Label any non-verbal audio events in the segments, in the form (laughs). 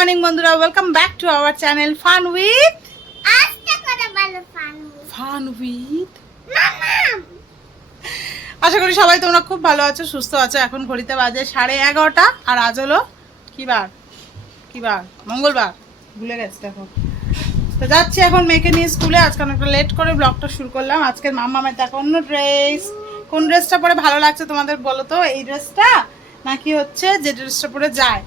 Morning বন্ধুরা। Welcome back to our channel fun with Fanu with আশা করি সবাই তোমরা খুব ভালো আছো সুস্থ আছো। এখন ঘড়িতে বাজে সাড়ে এগারোটা আর আজ হলো কি বার? কি বার? মঙ্গলবার। ভুলে গেছি দেখো। তো যাচ্ছি এখন মেয়েকে নিয়ে স্কুলে। আজকে অনেকটা লেট করে ব্লগটা শুরু করলাম। আজকের মাম্মা মেয়ে দেখো অন্য ড্রেস কোন ড্রেসটা পরে ভালো লাগছে তোমাদের বলো তো? এই ড্রেসটা নাকি হচ্ছে যে ড্রেসটা পরে যায়?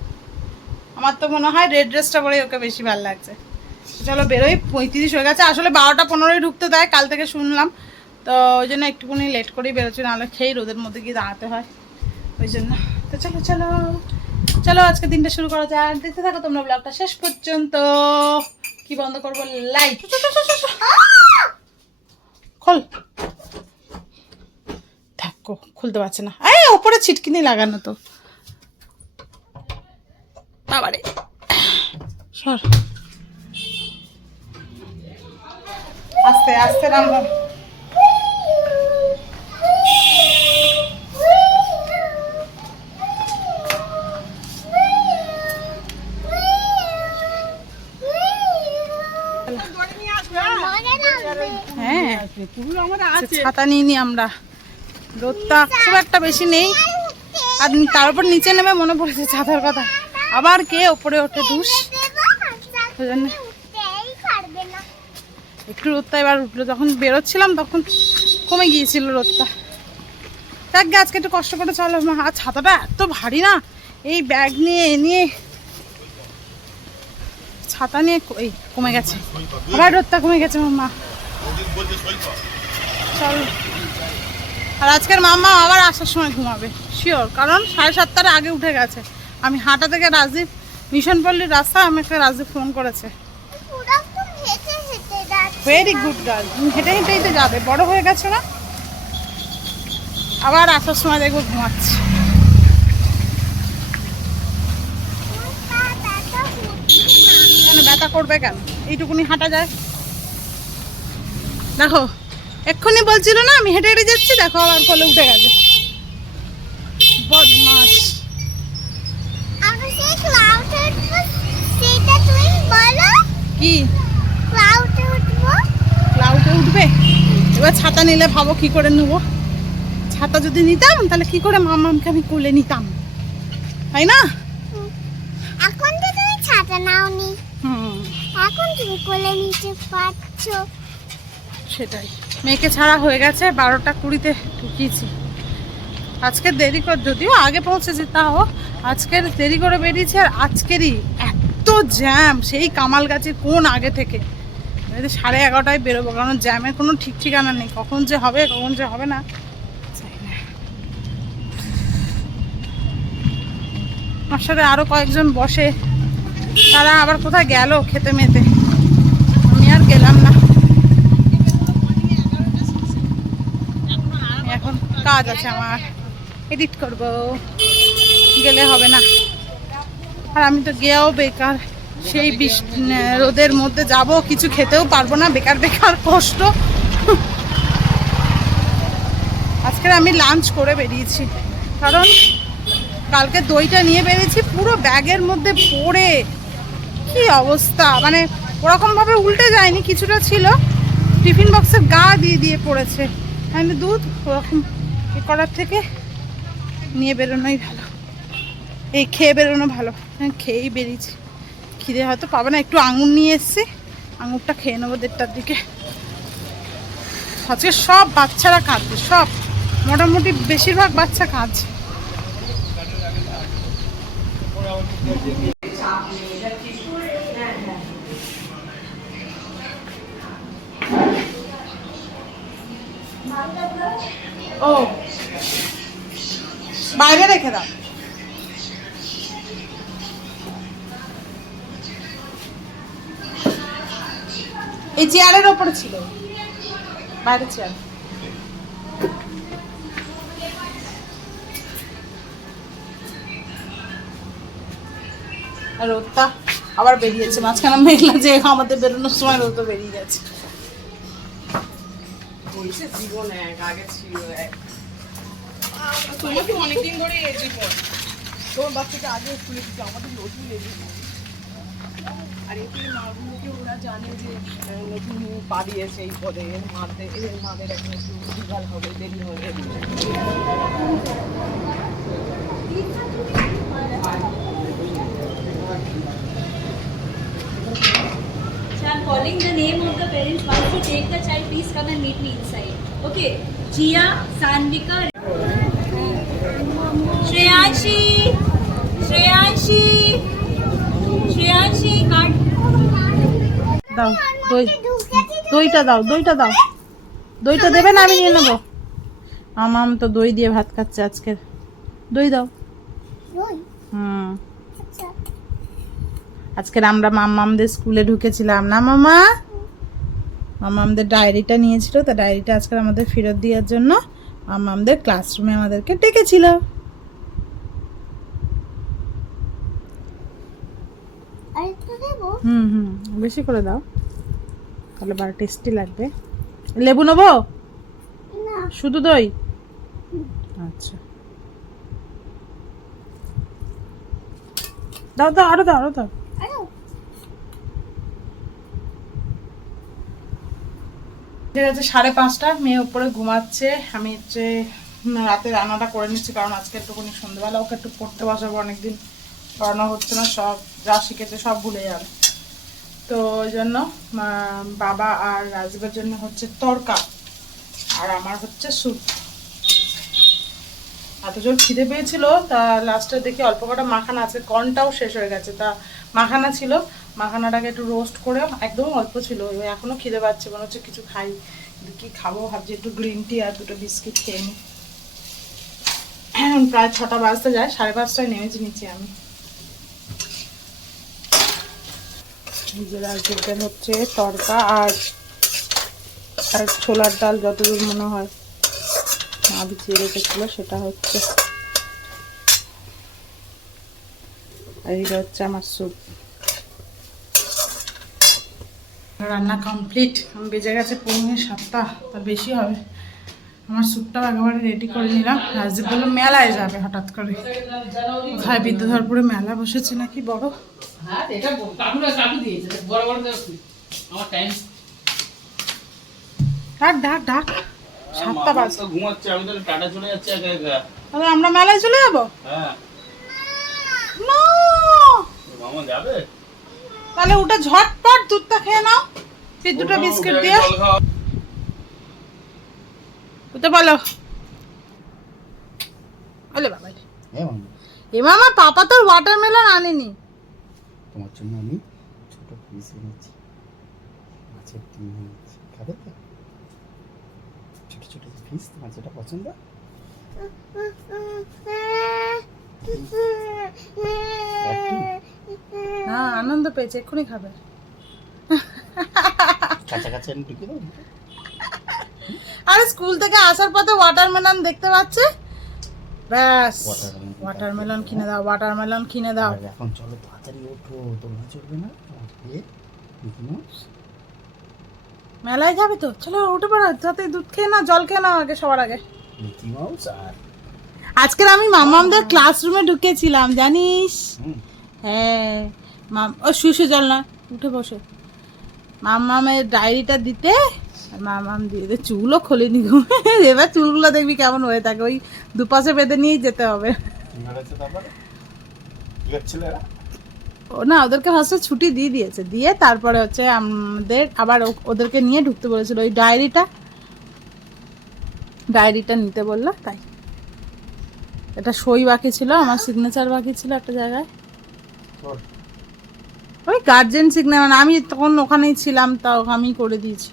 আমার তো মনে হয় রেড ড্রেসটা পরে ওকে বেশি ভালো লাগছে। চলো বেরোই, পঁয়ত্রিশ হয়ে গেছে। আসলে বারোটা পনেরোই ঢুকতে দেয়, কাল থেকে শুনলাম। তো ওই জন্য একটুখানি লেট করেই বেরোচ্ছি, নাহলে খেয়েই রোদের মধ্যে গিয়ে দাঁড়াতে হয়। ওই জন্য। তো চলো চলো। চলো, আজকে দিনটা শুরু করা যাক। দেখতে থাকো তোমরা ব্লগটা শেষ পর্যন্ত। কি বন্ধ করব? লাইট খোল। থাকো খুলতে পারছে না। এই, ওপরে ছিটকিনি লাগানো তো। বাবারে। সর। আস্তে আস্তে নামো মনে লাগবে হ্যাঁ ছাতা নিয়ে নি আমরা। রোদটা খুব একটা বেশি নেই। আর তার উপর নিচে নেমে মনে পড়েছে ছাতার কথা। আবার কে ওপরে ওঠে ওই জন্য একটু রোদটা এবার উঠল। যখন বেরোচ্ছিলাম তখন কমে গিয়েছিল রোদটা। দেখ গে, আজকে একটু কষ্ট করে চলো। মা আর ছাতাটা এত ভারী না। এই ব্যাগ নিয়ে এ নিয়ে। ছাতা নিয়ে এই কমে গেছে। আবার রোদটা কমে গেছে মাম্মা চল। আর আজকের মাম্মা আবার আসার সময় ঘুমাবে। শিওর কারণ সাড়ে সাতটার আগে উঠে গেছে। আমি হাঁটা থেকে রাজদীপ মিশনপল্লির রাস্তা আমাকে রাজদীপ ফোন করেছে। ভেরি গুড গার্ল হেঁটে হেঁটেই তো যাবে, বড় হয়ে গেছে না? আবার আসার সময় দেখব ঘুমাচ্ছে। ব্যথা করবে কেন? এইটুকুনি হাঁটা যায়? দেখো, এক্ষুনি বলছিল না, আমি হেঁটে হেঁটে যাচ্ছি, দেখো আমার কোলে উঠে গেছে বদমাস আমরা সেই ক্লাউডে উঠবো সেটা তুমি বলো। কি? ক্লাউডে উঠবো। ক্লাউডে উঠবে? এবার ছাতা নিলে ভাবো কি করে নেব। ছাতা যদি নিতাম তাহলে কি করে মামামকে আমি কোলে নিতাম? তাই না? এখন তো তুমি ছাতা নাওনি। হুম। এখন তুমি কোলে নিতে পারছ। সেটাই। মেয়েকে ছাড়া হয়ে গেছে বারোটা কুড়িতে ঢুকিয়েছি। আজকে দেরি করে যদিও আগে পৌঁছেছি তাও আজকের দেরি করে বেরিয়েছে আর আজকেরই এত জ্যাম সেই কামাল গাছের কোন আগে থেকে? সাড়ে এগারোটায় বেরোবো, কারণ জ্যামের কোনো ঠিক ঠিকানা নেই। কখন যে হবে, কখন যে হবে না। আমার সাথে আরও কয়েকজন বসে, তারা আবার কোথায় গেল খেতে মেতে? আমি আর গেলাম না। এখন কাজ আছে আমার। এডিট করব। গেলে হবে না। আর আমি তো গিয়েও বেকার, সেই রোদের মধ্যে যাব, কিছু খেতেও পারব না, বেকার বেকার, কষ্ট। আজকে আমি লাঞ্চ করে বেরিয়েছি, কারণ কালকে দইটা নিয়ে বেরিয়েছি, পুরো ব্যাগের মধ্যে পড়ে। কি অবস্থা? মানে ওরকমভাবে উল্টে যায়নি, কিছুটা ছিল। টিফিন বক্সের গা দিয়ে দিয়ে পড়েছে। আমি দুধ, ওরকম করার থেকে নিয়ে বেরোনোই ভালো। এই খেয়ে বেরোনো ভালো। হ্যাঁ খেয়েই বেরিয়েছি। খিদে হয়তো পাবে না, একটু আঙুর নিয়ে এসছি। আঙুরটা খেয়ে নেব দেড়টার দিকে। আজকে সব বাচ্চারা কাঁদছে, সব। মোটামুটি বেশিরভাগ বাচ্চা কাঁদছে। ও, বাইরে রেখে দাও। এই চেয়ারের ওপরে ছিল। বাইরে চেয়ার। রোদটা আবার বেরিয়েছে। মাঝখানে মেঘলা যে আমাদের বেরোনোর সময় রোদটা বেরিয়ে গেছে। বলছে জীবন এক আগে ছিল এক। তোমার তো অনেকদিন ধরে এই জীবন। তোমার বাচ্চাকে আগে স্কুলে দিচ্ছে আমাদের নতুন লেগে আর এতে মাগুলোকে ওরা জানে যে আহ, নতুন পা দিয়েছে এই পদে এর মাদের এর মাদের এখন একটু বিকাল হবে দেরি হবে So I'm calling the name of the parents. Once you take the child, please come and meet me inside. Okay. Jia, Sanvika, দাও দই। দইটা দাও দইটা দাও। দইটা দেবে না আমি নিয়ে নেব। আমাম তো দই দিয়ে ভাত খাচ্ছে আজকে দই দাও। হুম। আচ্ছা। আজকের আমরা মাম্মামদের স্কুলে ঢুকেছিলাম না মামা? মাম্মামদের ডায়েরিটা নিয়েছিল তা ডায়েরিটা আজকে আমাদের ফেরত দেওয়ার জন্য মাম্মামদের ক্লাসরুমে আমাদেরকে ডেকেছিল আর একটু দেবো হুম হুম। বেশি করে দাও। তাহলে বার টেস্টি লাগবে। লেবু নেব? শুধু দই? আচ্ছা। দাও দাও আরও দাও আরও দাও। ঠিক আছে সাড়ে পাঁচটা মেয়ে উপরে ঘুমাচ্ছে। আমি হচ্ছে রাতে রান্নাটা করে নিচ্ছি কারণ আজকে একটুখানি সন্ধ্যেবেলা ওকে একটু পড়তে বসাবো অনেকদিন পড়ানো হচ্ছে না সব যা শিখেছে সব ভুলে যাবে। তো ওই জন্য বাবা আর রাজীবের জন্য হচ্ছে তরকা, আর আমার হচ্ছে স্যুপ। এত জোর খিদে পেয়েছিল, তা লাস্টে দেখি অল্প কটা মাখানা আছে কর্নটাও শেষ হয়ে গেছে। তা মাখানা ছিল, মাখানাটাকে একটু রোস্ট করে একদম অল্প ছিল, এবার এখনও খিদে পাচ্ছে, মনে হচ্ছে কিছু খাই। কি খাব, ভাবছি একটু গ্রিন টি আর দুটো বিস্কিট খেয়ে নিই প্রায় ছটা বাজতে যায়, সাড়ে পাঁচটায় নেমেছি নিচ্ছি আমি। নিজের আজকের হচ্ছে তরকা আর আর ছোলার ডাল যতদূর মনে হয় মা বিছিয়ে রেখেছিল, সেটা হচ্ছে। আর এইটা হচ্ছে আমার স্যুপ। রান্না কমপ্লিট। আমি বেজে গেছে পৌনে সাতটা তার বেশি হবে। আমার স্যুপটাও একেবারে রেডি করে নিলাম। রাজদীপ বলল মেলায় যাবে হঠাৎ করে। কোথায় বিদ্যুধরপুরে মেলা বসেছে নাকি বড়? হ্যাঁ এটা কাকুরা কাকু দিয়েছে বড় বড় দেওয়া আমার টাইম ডাক ডাক ডাক। সাতটা বাজ। তো ঘুমাচ্ছে আমি তো টাটা চলে যাচ্ছি একা একা। তাহলে আমরা মেলায় চলে যাব? হ্যাঁ। মামা যাবে? তাহলে ওটা ঝটপট দুধটা খেয়ে নাও। দুটো বিস্কিট দিয়ে। ওটা বলো। বলে বাবা হ্যাঁ মামা এমা আমার পাপা তোর ওয়াটারমেলন আনেনি। তোমার জন্য আমি ছোট পিস এনেছি। মাছের ডিম এনেছি। খাবে তো? ছোট ছোট পিস তোমার যেটা পছন্দ। না আনন্দ পেয়েছে এক্ষুনি খাবে। কাঁচা এনে ঢুকে দাও। আরে স্কুল থেকে আসার পথে ওয়াটারমেলন দেখতে পাচ্ছে? ব্যাস ওয়াটারমেলন কিনে দাও ওয়াটারমেলন কিনে দাও। এখন চলো তাড়াতাড়ি ওঠো তোমরা চলবে না? মেলায় যাবে তো? চলো উঠে পড়ো যাতে দুধ খেয়ে না জল খেয়ে নাও আগে সবার আগে। মিকি মাউস আর আজকের আমি মামামদের ক্লাসরুমে ঢুকেছিলাম জানিস? হ্যাঁ মাম ও শুশু জল না উঠে বসো। মামামের ডায়েরিটা দিতে আর মামাম দিয়ে চুলও খোলেনি (laughs) এবার চুলগুলো দেখবি কেমন হয়ে থাকে ওই দুপাশে বেঁধে নিয়েই যেতে হবে। না ওদেরকে ফার্স্টে ছুটি দিয়ে দিয়েছে। দিয়ে তারপরে হচ্ছে আমাদের আবার ওদেরকে নিয়ে ঢুকতে বলেছিল। ওই ডায়েরিটা ডায়েরিটা নিতে বলল তাই। এটা সই বাকি ছিল আমার সিগনেচার বাকি ছিল একটা জায়গায়। ওই গার্জেন সিগনেচার আমি তখন ওখানেই ছিলাম তাও আমি করে দিয়েছি।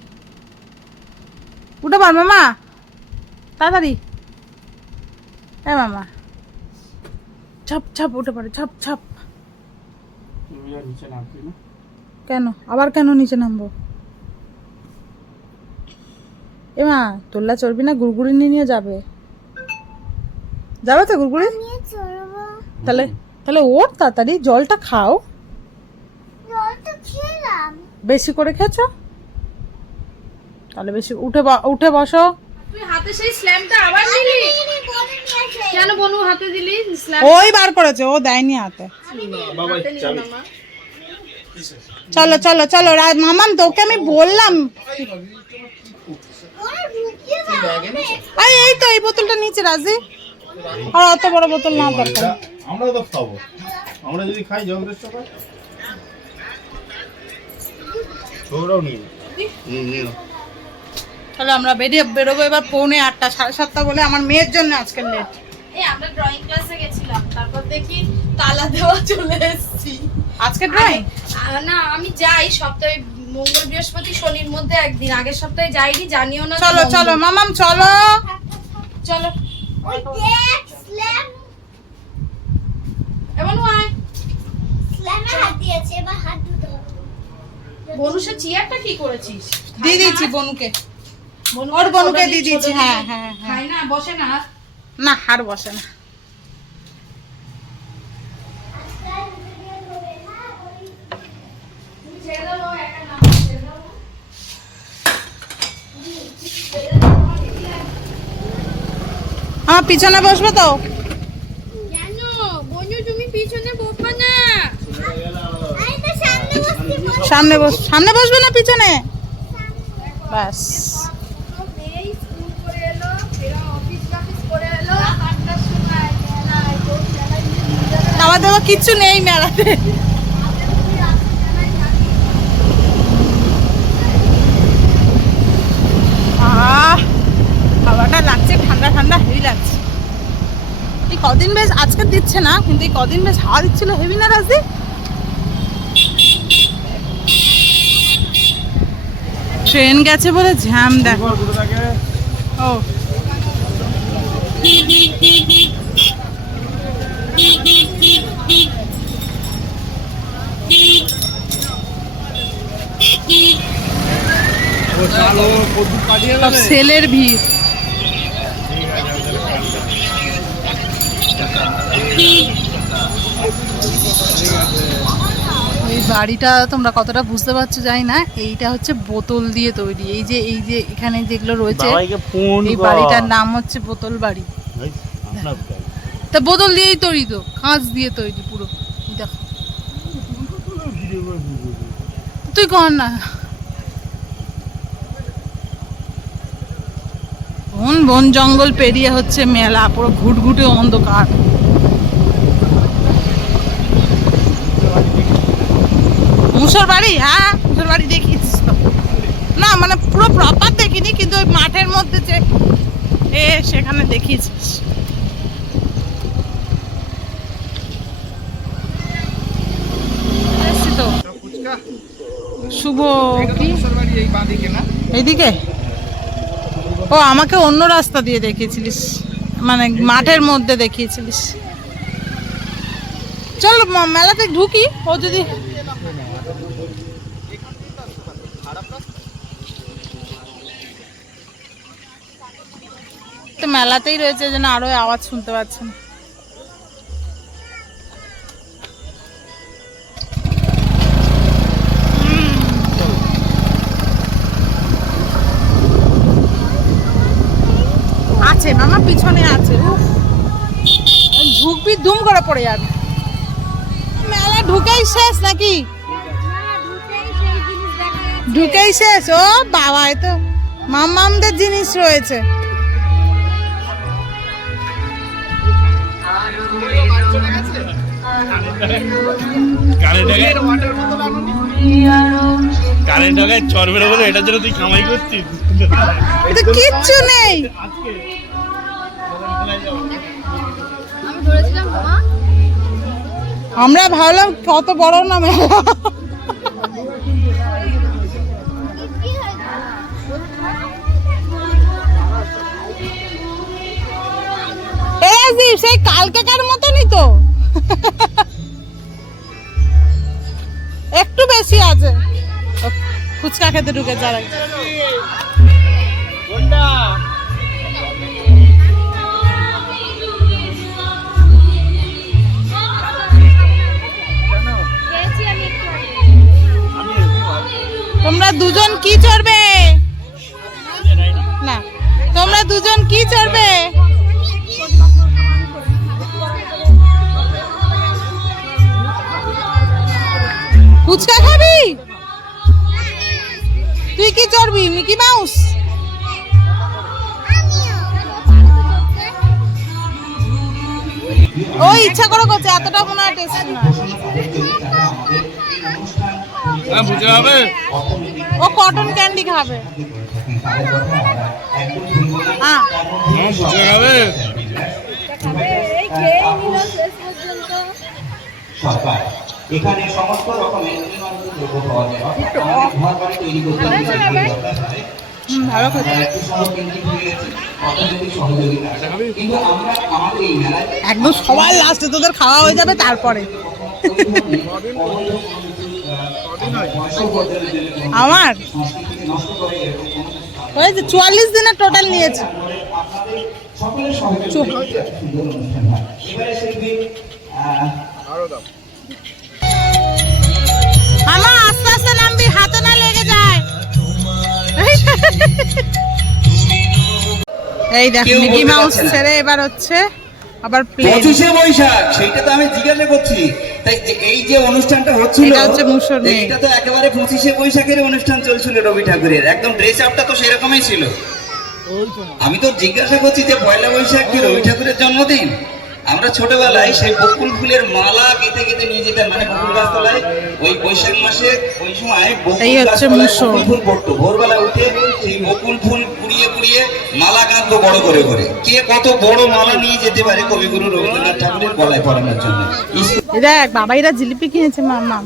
উঠে পার মামা। তাড়াতাড়ি। হ্যাঁ মামা। ছাপ ছাপ উঠে পারে ছাপ ছাপ কেন? আবার কেন নিচে নামবো? এমা তোল্লা চড়বি না গুড়গুড়ি নিয়ে নিয়ে যাবে? যাবে তো গুড়গুড়ি? নিয়ে চলবো তাহলে তাহলে ওর তাড়াতাড়ি জলটা খাও। বেশি করে খেয়েছো? তাহলে বেশি উঠে ব- উঠে বসো। তুই হাতে সেই স্ল্যামটা আবার দিলি? কেন বনু হাতে দিলি স্ল্যাম ওই বার করেছে ও দেয়নি হাতে। বাবা চলো চলো চলো মামাম তোকে আমি বললাম। আই এই তো এই বোতলটা নিচে রাজি? আর অত বড় বোতল না দরকার। এটা আমরাও তো খাব। আমরা যদি খাই ছোড়াও নিয়ে নিয়ে। তাহলে আমরা বেরিয়ে বেরোবো এবার পৌনে আটটা সাড়ে সাতটা বলে আমার মেয়ের জন্য আজকের লেট এই আমরা ড্রয়িং ক্লাসে গেছিলাম তারপর দেখি তালা দেওয়া চলে এসেছি। আজকে ড্রয়িং না আমি যাই সপ্তাহে মঙ্গল বৃহস্পতি শনির মধ্যে একদিন আগের সপ্তাহে যাইনি জানিও না চলো চলো মামাম চলো। চলো। ওই এমন হয় স্ল্যামে হাত দিয়েছে এবার হাত ধুতে হবে। বনুষের চেয়ারটা কি করেছিস? দিয়ে দিয়েছি বনুকে। বনু ওর বনুকে দিয়ে দিয়েছি হ্যাঁ হ্যাঁ হ্যাঁ। না বসে না? না হার বসে না। আমার পিছনে বসবে তো? কেন? তুমি পিছনে বসবা না। সামনে সামনে বস। সামনে বসবে না পিছনে? ব্যাস এই স্কুল করে এলো এরা অফিস অফিস করে এলো আটটার সময় মেলায় তো মেলায় নিয়ে নিয়ে যাবে। খাওয়া দাওয়া কিচ্ছু নেই মেলাতে। হাওয়াটা লাগছে, ঠান্ডা ঠান্ডা হেভি লাগছে। এই কদিন বেশ আজকে দিচ্ছে না, কিন্তু এই কদিন বেশ হাওয়া দিচ্ছিল হেভি না রাজদি ট্রেন গেছে বলে জ্যাম দেখো। ও। সব সেলের ভিড়। এই বাড়িটা তোমরা কতটা বুঝতে পারছ জানি না এইটা হচ্ছে বোতল দিয়ে তৈরি। এই যে এই যে এখানে যেগুলো রয়েছে এই বাড়িটার নাম হচ্ছে বোতল বাড়ি। তা বোতল দিয়েই তৈরি তো কাঁচ দিয়ে তৈরি পুরো। দেখো। তুই কর না। বন বন জঙ্গল পেরিয়ে হচ্ছে মেলা পুরো ঘুটঘুটে অন্ধকার। মুসর বাড়ি? হ্যাঁ মুসর বাড়ি দেখিস না মানে পুরো প্রপার দেখিনি কিন্তু ওই মাঠের মধ্যে যে এ সেখানে দেখিয়েছিস। শুভ কি? এইদিকে? ও, আমাকে অন্য রাস্তা দিয়ে দেখিয়েছিলিস। মানে মাঠের মধ্যে দেখিয়েছিলিস। চল মেলাতে ঢুকি। ও যদি মেলাতেই রয়েছে, যেন আরও আওয়াজ শুনতে পাচ্ছেন। আছে মামা পিছনে আছে। ঢুকবি দুম করে পড়ে যাবে। মেলা ঢুকেই শেষ নাকি? ঢুকেই শেষ ও বাবা তো মামামদের জিনিস রয়েছে। কারেন্ট টাকায় চর বেরো বলে এটার জন্য তুই কামাই করছিস। এটা কিচ্ছু নেই। আমরা ভাবলাম কত বড় না মেলা। সেই কালকেকার মতনই তো। একটু বেশি আছে। ফুচকা খেতে ঢুকে যারা তোমরা দুজন কি চড়বে? না, তোমরা দুজন কি চড়বে? ফুচকা খাবি? তুই কি চড়বি, মিকি মাউস? ও, ইচ্ছা করে করছে, এতটা মনে হয় টেস্ট না। হ্যাঁ হবে? ও কটন ক্যান্ডি খাবে। হ্যাঁ। হ্যাঁ সরকার এখানে সমস্ত রকমের দ্রব্য পাওয়া যায় ঘর বাড়ি তৈরি করতে ভালো একদম সবার লাস্টে তোদের খাওয়া হয়ে যাবে তারপরে। (laughs) আমার? কোনো হয়েছে চুয়াল্লিশ দিনের টোটাল নিয়েছে। মামা আস্তে আস্তে নামবি হাতে না লেগে যায়। এই দেখ মিকি মাউস ছেড়ে এবার হচ্ছে আবার প্লেন পঁচিশে বৈশাখ সেইটা তো আমি জিজ্ঞাসা করছি। তাই যে এই যে অনুষ্ঠানটা হচ্ছিল এটা হচ্ছে মুসর এটা তো একেবারে পঁচিশে বৈশাখের অনুষ্ঠান চলছিল রবি ঠাকুরের। একদম ড্রেস আপটা তো সেরকমই ছিল। আমি তো জিজ্ঞাসা করছি যে পয়লা বৈশাখ কি রবি ঠাকুরের জন্মদিন? আমরা ছোটবেলায় সেই বকুল ফুলের মালা গেঁথে গেঁথে নিয়ে যেতাম মানে বকুল গাছতলায়। ওই বৈশাখ মাসে ওই সময় বকুল গাছতলায় বকুল ফুল পড়তো। ভোরবেলা উঠে সেই বকুল ফুল কুড়িয়ে কুড়িয়ে মালা গাঁথবো বড় করে করে কে কত বড় মালা নিয়ে যেতে পারে কবিগুরু রবীন্দ্রনাথ ঠাকুরের গলায় পরানোর জন্য? দেখ, বাবাইরা জিলিপি কিনেছে, মামা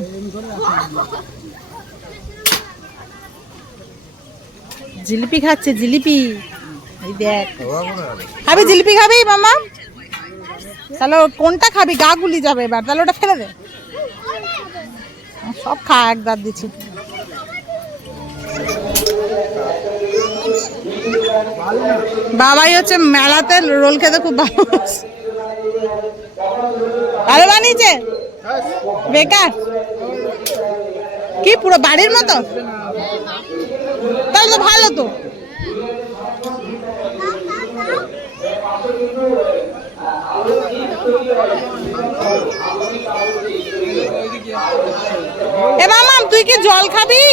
জিলিপি খাচ্ছে, জিলিপি। দেখ। খাবি জিলিপি খাবি, মামা তাহলে কোনটা খাবি? গা গুলি যাবে এবার, তাহলে ওটা ফেলে দে। সব খা একবার দিচ্ছি। বাবাই হচ্ছে মেলাতে রোল খেতে খুব ভালো ভালো বানিয়েছে? বেকার। কি পুরো বাড়ির মতো? তাহলে তো ভালো তো। এ মামাম তুই কি জল খাবি?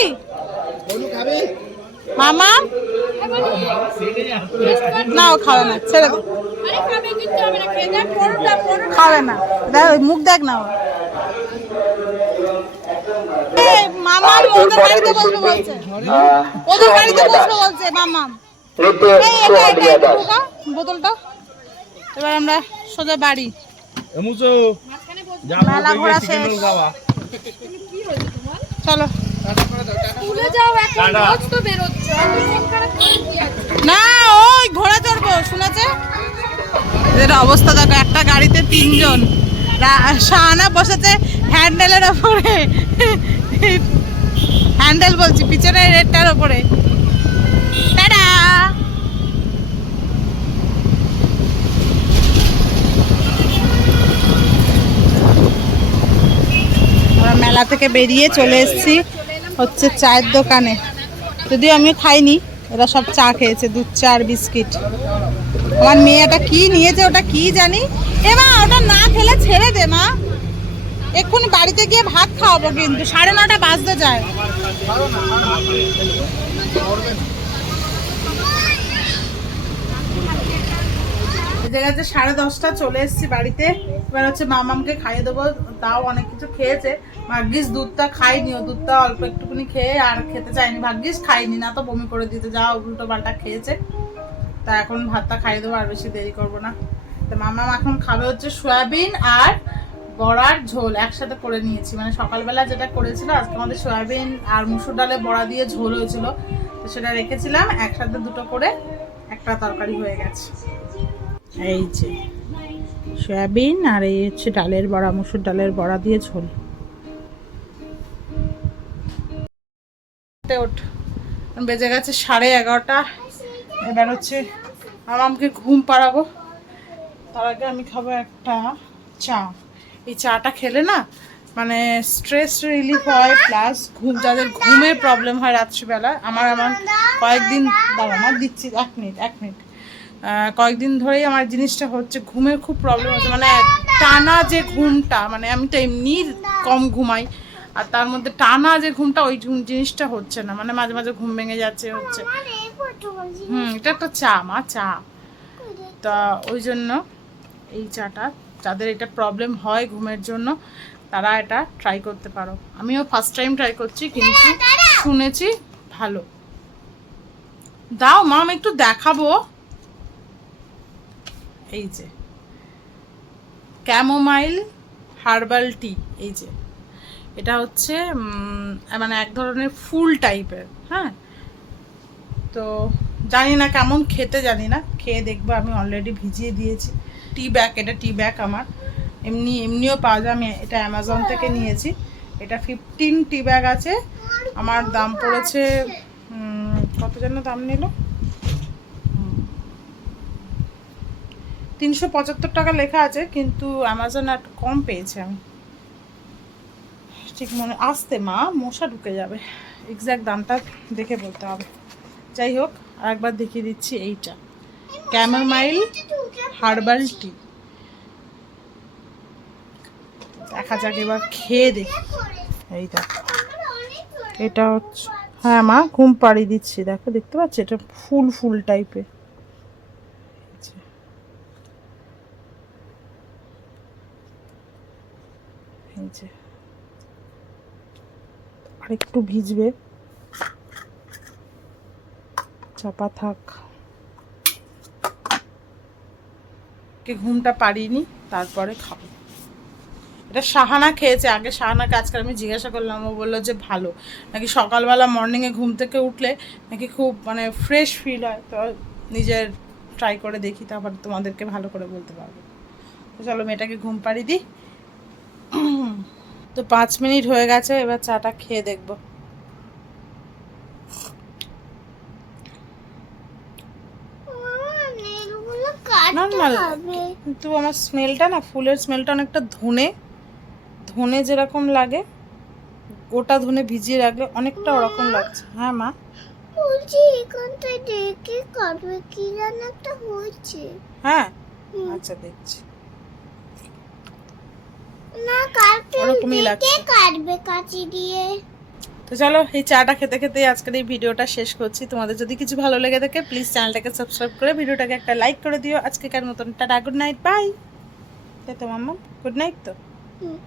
মামা না ও খাবে না ছেড়ে খাবে না। দেখ মুখ দেখ না ওর। ওদের বাড়িতে বসবে বলছে। ওদের বাড়িতে বসবে বলছে মামাম এই, এটা, এটা, এটা ঢোকা, বোতলটা এবার আমরা সোজা বাড়ি। মেলা ঘোরা শেষ। চলো। যাও এখন রোজ তো বেরোচ্ছ। না ওই ঘোড়া চড়বো শুনেছে? এদের অবস্থা দেখো একটা গাড়িতে তিনজন। শাহানা বসেছে হ্যান্ডেলের ওপরে। হ্যান্ডেল বলছি পিছনের রেডটার ওপরে। টাটা! মেলা থেকে বেরিয়ে চলে এসেছি। হচ্ছে চায়ের দোকানে। যদিও আমি খাইনি, এরা সব চা খেয়েছে, দুধ চা আর বিস্কিট। আমার মেয়েটা কি নিয়েছে ওটা কি জানি? এ মা, ওটা না খেলে ছেড়ে দে মা। এক্ষুনি বাড়িতে গিয়ে ভাত খাওয়াবো কিন্তু, সাড়ে নটা বাজতে যায়। সাড়ে দশটা চলে এসেছি বাড়িতে। এবার হচ্ছে মামামকে খাইয়ে দেবো, তাও অনেক কিছু খেয়েছে। ভাগ্যিস দুধটা খাইনি, ও দুধটা অল্প একটুখানি খেয়ে আর খেতে চাইনি ভাগ্যিস খাইনি না তো, বমি করে দিতে যা উল্টো পাল্টা খেয়েছে। তা এখন ভাতটা খাইয়ে দেবো, আর বেশি দেরি করব না। তো মামাম এখন খাবে হচ্ছে সয়াবিন আর বড়ার ঝোল একসাথে করে নিয়েছি। মানে সকালবেলা যেটা করেছিল, আজকে আমাদের সয়াবিন আর মুসুর ডালে বড়া দিয়ে ঝোল হয়েছিল। তো সেটা রেখেছিলাম, একসাথে দুটো করে একটা তরকারি হয়ে গেছে। এই যে। সয়াবিন আর এই হচ্ছে ডালের বড়া, মুসুর ডালের বড়া দিয়ে ঝোল। বেজে গেছে সাড়ে এগারোটা। এবার হচ্ছে আমাকে ঘুম পাড়াবো। তার আগে আমি খাব একটা চা। এই চাটা খেলে না মানে স্ট্রেস রিলিফ হয় প্লাস ঘুম যাদের ঘুমের প্রবলেম হয় রাত্রিবেলা আমার আমার কয়েকদিন দাঁড়া না দিচ্ছি, এক মিনিট এক মিনিট কয়েকদিন ধরেই আমার জিনিসটা হচ্ছে, ঘুমের খুব প্রবলেম হচ্ছে। মানে টানা যে ঘুমটা মানে আমি তো এমনি কম ঘুমাই, আর তার মধ্যে টানা যে ঘুমটা, ওই জিনিসটা হচ্ছে না। মানে মাঝে মাঝে ঘুম ভেঙে যাচ্ছে, হচ্ছে। হুম, এটা একটা চা মা, চা। তা ওই জন্য এই চাটা, যাদের এটা প্রবলেম হয় ঘুমের জন্য, তারা এটা ট্রাই করতে পারো। আমিও ফার্স্ট টাইম ট্রাই করছি, কিন্তু শুনেছি ভালো। দাও মা আমি একটু দেখাবো। এই যে। ক্যামোমাইল হার্বাল টি এই যে। এটা হচ্ছে মানে এক ধরনের ফুল টাইপের হ্যাঁ? তো জানি না কেমন খেতে, জানি না। খেয়ে দেখব, আমি অলরেডি ভিজিয়ে দিয়েছি। টি ব্যাগ এটা টি ব্যাগ আমার। এমনি, এমনিও পাওয়া যায়। আমি এটা অ্যামাজন থেকে নিয়েছি। এটা ফিফটিন টি ব্যাগ আছে। আমার দাম পড়েছে কত যেন দাম নিল? তিনশো পঁচাত্তর টাকা লেখা আছে, কিন্তু অ্যামাজন একটু কম পেয়েছি আমি। ঠিক মনে, আসতে মা, মশা ঢুকে যাবে। এক্স্যাক্ট দামটা দেখে বলতে হবে। যাই হোক, আরেকবার দেখিয়ে দিচ্ছি এইটা। ক্যামামাইল হার্বাল টি দেখা যাক, এবার খেয়ে দেখি। এই দেখো। এটা হচ্ছে হ্যাঁ মা, ঘুম পাড়িয়ে দিচ্ছি। দেখো, দেখতে পাচ্ছি? এটা ফুল ফুল টাইপের এই যে। আর একটু ভিজবে। চাপা থাক। ঘুমটা পারিনি তারপরে খাব। এটা সাহানা খেয়েছে, আগে সাহানাকে আজকে আমি জিজ্ঞাসা করলাম, ও বলল যে ভালো। নাকি সকালবেলা মর্নিংয়ে ঘুম থেকে উঠলে নাকি খুব মানে ফ্রেশ ফিল হয়? তো নিজের ট্রাই করে দেখি, তারপর তোমাদেরকে ভালো করে বলতে পারব। চলো মেয়েটাকে ঘুম পাড়ি দিই। তো পাঁচ মিনিট হয়ে গেছে এবার চাটা খেয়ে দেখব। কিন্তু আমার স্মেলটা না ফুলের স্মেলটা অনেকটা ধনে ধনে যেরকম লাগে গোটা ধনে ভিজিয়ে রাখলে অনেকটা ওরকম লাগছে। হ্যাঁ মা? বলছি এখানটায় দেখে কি একটা হয়েছে। হ্যাঁ? আচ্ছা দেখছি। না কাটতে ওরকমই লাগছে। কাটবে কাঁচি দিয়ে। তো চলো এই চাটা খেতে খেতে আজকের এই ভিডিওটা শেষ করছি। তোমাদের যদি কিছু ভালো লেগে থাকে প্লিজ চ্যানেলটাকে সাবস্ক্রাইব করে ভিডিওটাকে একটা লাইক করে দিও। আজকে আজকেকার মতন টাটা গুড নাইট বাই তো মাম্মা গুড নাইট তো। হুম।